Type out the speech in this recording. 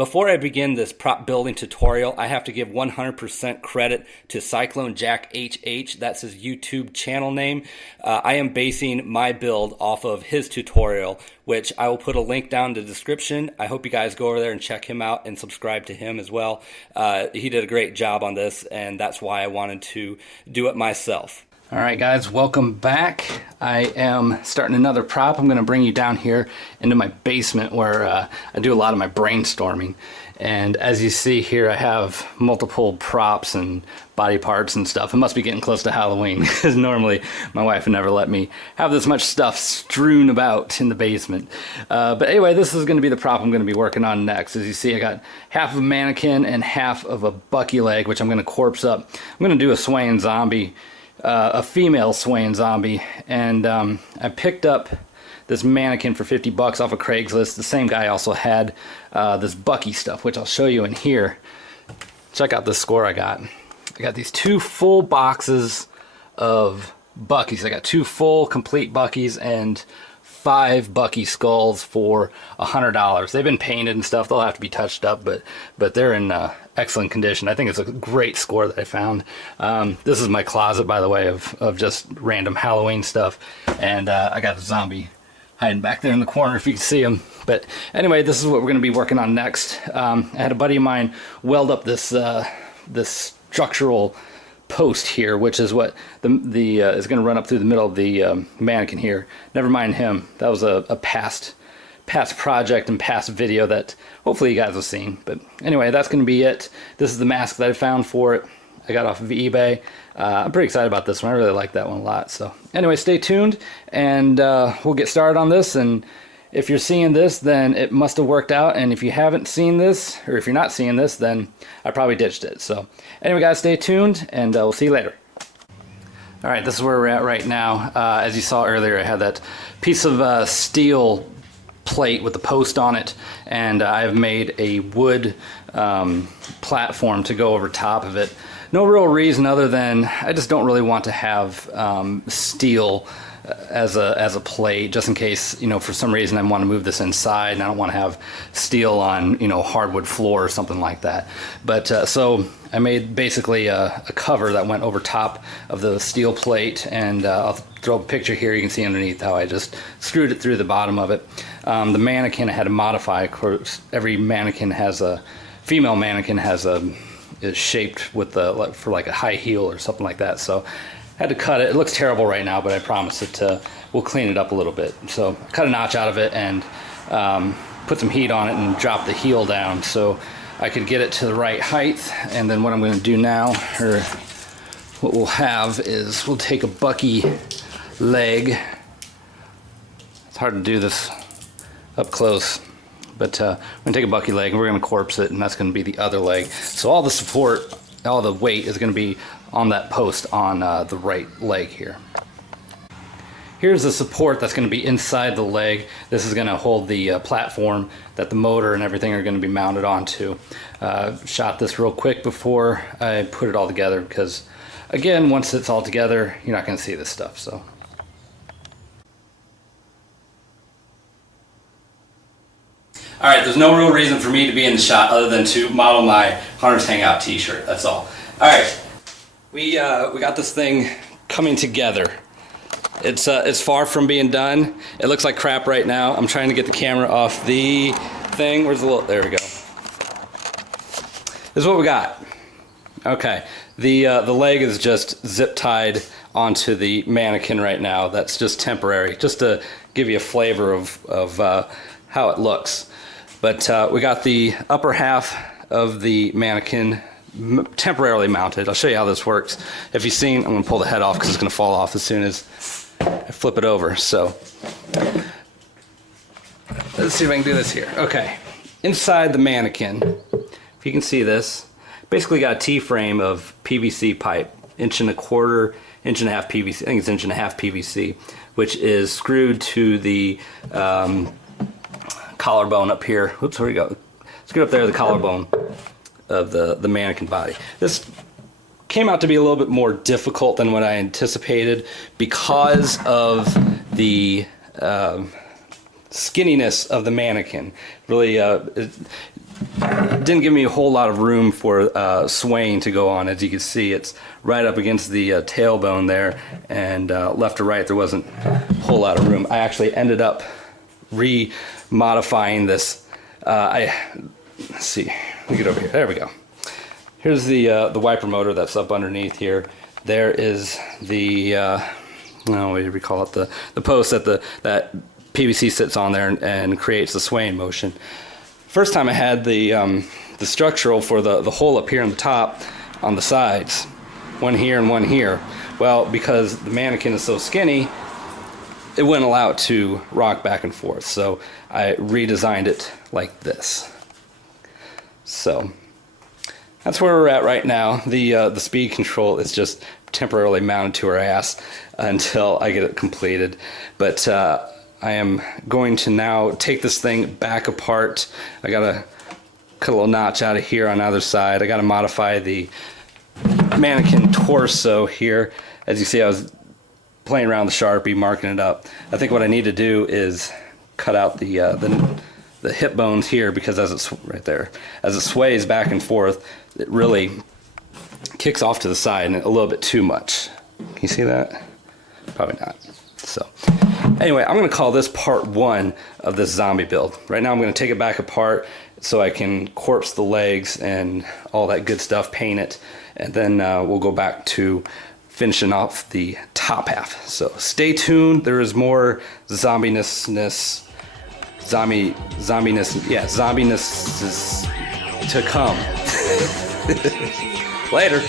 Before I begin this prop building tutorial, I have to give 100% credit to CycloneJackHH. That's his YouTube channel name. I am basing my build off of his tutorial, which I will put a link down in the description. I hope you guys go over there and check him out and subscribe to him as well. He did a great job on this, and that's why I wanted to do it myself. All right, guys, welcome back. I am starting another prop. I'm going to bring you down here into my basement where I do a lot of my brainstorming. And as you see here, I have multiple props and body parts and stuff. It must be getting close to Halloween because normally my wife would never let me have this much stuff strewn about in the basement. But anyway, this is going to be the prop I'm going to be working on next. As you see, I got half of a mannequin and half of a bucky leg, which I'm going to corpse up. I'm going to do a swaying zombie. A female swaying zombie, and I picked up this mannequin for 50 bucks off of Craigslist. The same guy also had this bucky stuff, which I'll show you in here. Check out the score I got. I got these 2 full boxes of buckies. I got 2 full complete buckies and 5 bucky skulls for $100. They've been painted and stuff. They'll have to be touched up, but they're in excellent condition. I think it's a great score that I found. This is my closet, by the way, of just random Halloween stuff, and I got a zombie hiding back there in the corner if you can see him. But anyway, this is what we're going to be working on next. I had a buddy of mine weld up this this structural post here, which is what is going to run up through the middle of the mannequin here. Never mind him. That was a past project and past video that hopefully you guys have seen. But anyway, that's going to be it. This is the mask that I found for it. I got off of eBay. I'm pretty excited about this one. I really like that one a lot. So anyway, stay tuned, and we'll get started on this. And if you're seeing this, then it must have worked out. And if you haven't seen this, or if you're not seeing this, then I probably ditched it. So anyway, guys, stay tuned, and we'll see you later. All right, this is where we're at right now. As you saw earlier, I had that piece of steel plate with the post on it, and I've made a wood platform to go over top of it. No real reason other than I just don't really want to have steel as a plate, just in case, you know, for some reason I want to move this inside and I don't want to have steel on, you know, hardwood floor or something like that. But so I made basically a cover that went over top of the steel plate, and I'll throw a picture here. You can see underneath how I just screwed it through the bottom of it. The mannequin I had to modify. Of course, every mannequin has female mannequin is shaped with for like a high heel or something like that. So I had to cut it. It looks terrible right now, but I promise we'll clean it up a little bit. So I cut a notch out of it and put some heat on it and drop the heel down so I could get it to the right height. And then what I'm going to do now, or what we'll have, is we'll take a bucky leg. It's hard to do this up close, but we're going to take a bucky leg and we're going to corpse it, and that's going to be the other leg. So all the support, all the weight is going to be on that post on the right leg here. Here's the support that's going to be inside the leg. This is going to hold the platform that the motor and everything are going to be mounted onto. Shot this real quick before I put it all together because, again, once it's all together, you're not going to see this stuff. So. All right, there's no real reason for me to be in the shot other than to model my Hunters Hangout t-shirt. That's all. All right, we got this thing coming together. It's far from being done. It looks like crap right now. I'm trying to get the camera off the thing. Where's the little? There we go. This is what we got. Okay, the leg is just zip tied onto the mannequin right now. That's just temporary, just to give you a flavor of how it looks. But we got the upper half of the mannequin temporarily mounted. I'll show you how this works. If you've seen, I'm going to pull the head off because it's going to fall off as soon as I flip it over. So let's see if I can do this here. Okay, inside the mannequin, if you can see this, basically got a T-frame of PVC pipe, 1.25 inch, 1.5 PVC. I think it's 1.5 PVC, which is screwed to the collarbone up here. Oops, where we go? Screwed up there, the collarbone of the mannequin body. This came out to be a little bit more difficult than what I anticipated because of the skinniness of the mannequin. Really, didn't give me a whole lot of room for swaying to go on. As you can see, it's right up against the tailbone there, and left to right there wasn't a whole lot of room. I actually ended up re-modifying this. Let's see, let me get over here. There we go. Here's the wiper motor that's up underneath here. There is the what do we call it? The post that PVC sits on there and creates the swaying motion. First time I had the structural for the hole up here on the top, on the sides, one here and one here. Well, because the Mannequin is so skinny, it wouldn't allow it to rock back and forth. So I redesigned it like this. So that's where we're at right now. The speed control is just temporarily mounted to her ass until I get it completed. But I am going to now take this thing back apart. I gotta cut a little notch out of here on either side. I gotta modify the Mannequin torso here. As you see, I was playing around with the Sharpie, marking it up. I think what I need to do is cut out the hip bones here, because as it's right there, as it sways back and forth, it really kicks off to the side and a little bit too much. Can you see that? Probably not. So anyway, I'm going to call this part 1 of this zombie build. Right now I'm going to take it back apart so I can corpse the legs and all that good stuff, paint it, and then we'll go back to finishing off the top half. So stay tuned. There is more zombiness to come. Later.